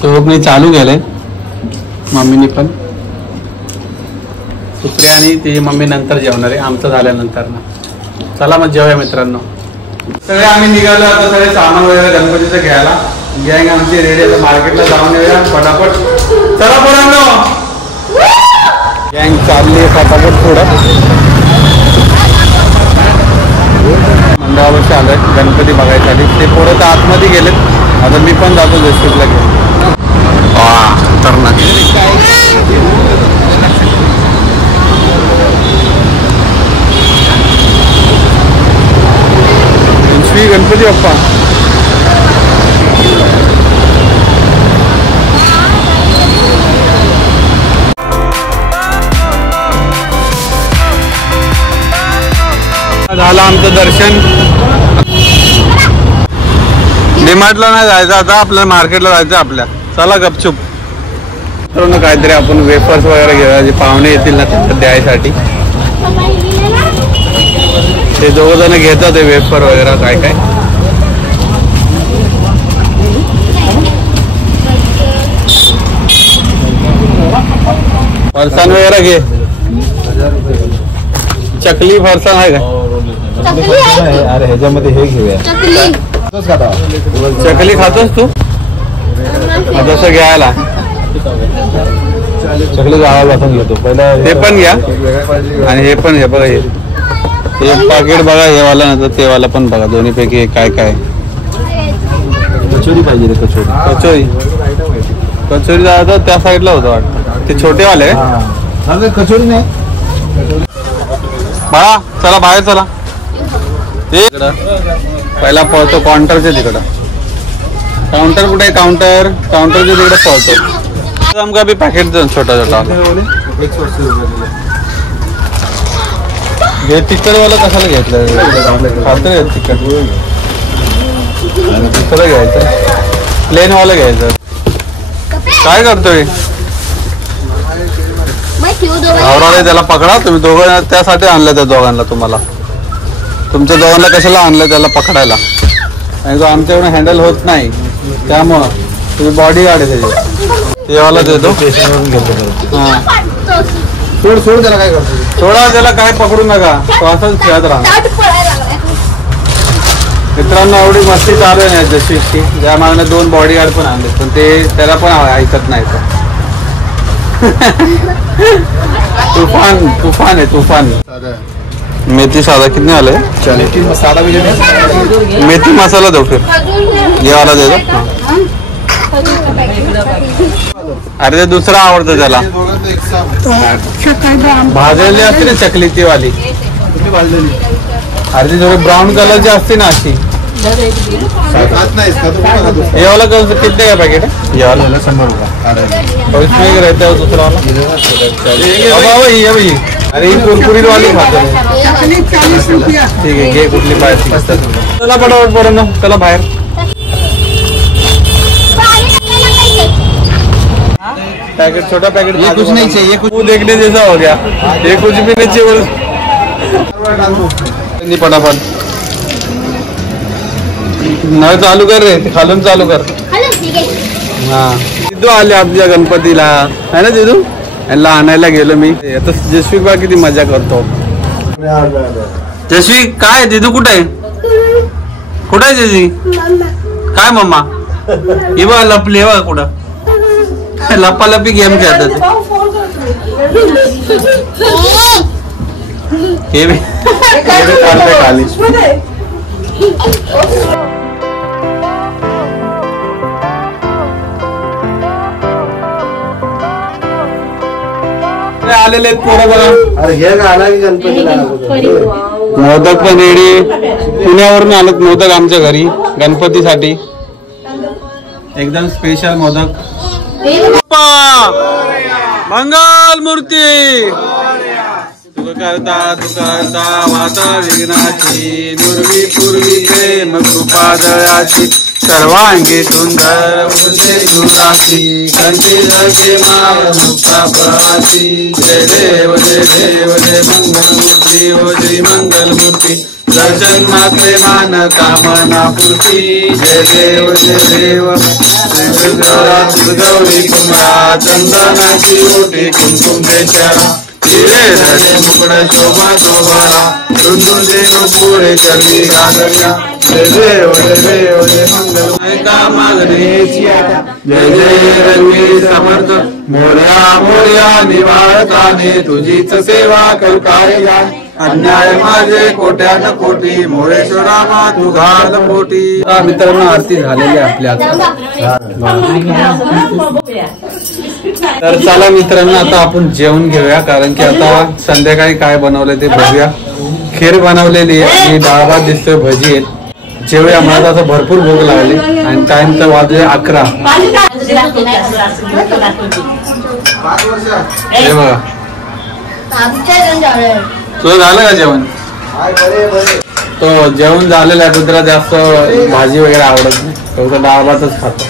सोबतने चालू केलंय मम्मीने पण. सुप्रिया आणि तिची मम्मी नंतर जेवणार आहे, आमचं झाल्यानंतर ना. चला मग जेवूया मित्रांनो. सगळे आम्ही निघालो आता, सगळे सामान वगैरे गणपतीचं घ्यायला. गँग आमची रेडी आहे, मार्केटला जाऊन येऊया पटापट. चला पोरांनो, गँग चालली पटापट पुढं. मंडळावरती आलोय गणपती बघायसाठी. ते पोरं तर आतमध्ये गेलेत, आता मी पण जातो जयश्रीला घेऊन. श्री गणपती बाप्पा. झालं आमचं दर्शन. डीमार्टला नाही जायचं आता, आपल्याला मार्केटला जायचं आपल्या. चला गपचूप काहीतरी आपण वेफर्स वगैरे घेऊया, जे पाहुणे येतील ना त्यांना द्यायसाठी. ते दोघ जण घेतात ते वेफर वगैरे काय काय. फरसाण वगैरे घे. चकली फरसाण आहे का? अरे ह्याच्यामध्ये हे घेऊया. चकली खातोस तू? जसं घ्यायला चकली गावापासून घेतो पहिला. ते पण घ्या आणि हे पण घ्या. बघा हे पाकिट बघा, हे वाला ना तर ते वाला पण बघा. दोन्ही पैकी काय काय. कचोरी पाहिजे. कचोरी कचोरी जायचं त्या साईडला होतं वाटतं. ते छोटे वाले कचोरी नाही बाळा. चला बाहेर चला. पहिला पळतो काउंटरच्या तिकडं. काउंटर कुठे आहे? काउंटरच्या तिकडे पळतो. आमका बी पॅकेट छोटा छोटा. हे तिखटवाला कशाला घेतलं? खातं तिखट. दुसरं घ्यायचं, प्लेन वाला घ्यायचं. काय करतोय? आवराले त्याला पकडा. तुम्ही दोघं त्यासाठी आणलं त्या दोघांना. तुम्हाला तुमच्या दोघांना कशाला आणलं त्याला पकडायला? आणि तो आमच्याकडून हँडल होत नाही, त्यामुळं तुम्ही बॉडी गार्ड आहे त्याची. तेवाला देतो. हां सोड त्याला. काय करतो? सोडा त्याला, काय पकडू नका. तो असंच खेळत राहा. मित्रांनो एवढी मस्ती चालू आहे ना जशीची. या मागने 2 बॉडीगार्ड पण आणले, पण ते त्याला पण ऐकत नाही. तूफान आहे तूफान. मेथी साधा कितने वाले? मेथी मसाला दो फिर. ये वाला दे दो. अरे ते दुसरा आवडतं त्याला. भाजलेली असते ना चकली ती वाली. अरे ती थोडी ब्राऊन कलरची असते ना अशी. ये वाला कितने का पैकेट है? ये वाला 100 रुपये. और इसमें एक रहता है दूसरा वाला. वही अरे ही कुरकुरीत वाली खातो. ठीक आहे घे. कुठली पाहिजे? चला पटापट पोरांनो, चला बाहेर. पैकेट छोटा पैकेट. ये कुछ नहीं चाहिए, कुछ देखने जैसा हो गया. ये कुछ भी नहीं चाहिए. फटाफट नळ चालू कर रे. खालून चालू कर. हा तिथू आले आपल्या गणपतीला है ना तिथू. यांना आणायला गेलो मी. आता जस्वी बा किती मजा करतो. जस्वी काय दिदू कुठे आहे? कुठे आहे जस्वी? काय मम्मा? ही बा लपली बा कुठं. लपालपी गेम खेळतात. हे खाली आलेले पोरं बघा. अरे हे गाणं की गणपतीला मोदक पण रेडी. पुण्यावरून आलेत मोदक आमच्या घरी गणपतीसाठी. एकदम स्पेशल मोदक. मंगल मूर्ती. तू करता माता विघ्नाची. नुरवी पूर्वी प्रेम कृपा दयाची. सर्वांगी सुंदर उर्जे गुणाची. कंठी लगे माय मुक्ता पराची. जय देव जय देव जय मंगल मूर्ती. ओ जय मंगल मूर्ती. दर्शन मात्रे मान कामना पूर्ती जय देव गौरी कुमरा चंदनाची ओटी कुंकुम देशरा हिरे धडे मुकुड शोभा शोभाला रुंदून देव पुढे चली गागल्या जय देव जय मंगल मागणेची जय जय रंगी समर्थ मोर्या मोर्या निवाळताने तुझीच सेवा कर काय अन्याय माझे कोट्यात कोटी मोरेश्वरा तू घाल पोटी. मित्रांनो आरती झालेली आहे आपल्या तर चला मित्रांनो आता आपण जेवण घेऊया कारण की आता संध्याकाळी काय बनवलं ते बघूया. खीर बनवलेली आहे आणि डाळ भात दिसतोय भजी आहेत. जेवूया मला असं भरपूर भूक लागली आणि टाइम तर वाजले 11. हे बघा तुझं झालं का जेवण? तो जेवण झालेलं आहे. तुला जास्त भाजी वगैरे आवडत नाही, फक्त डाळ भातच खातो.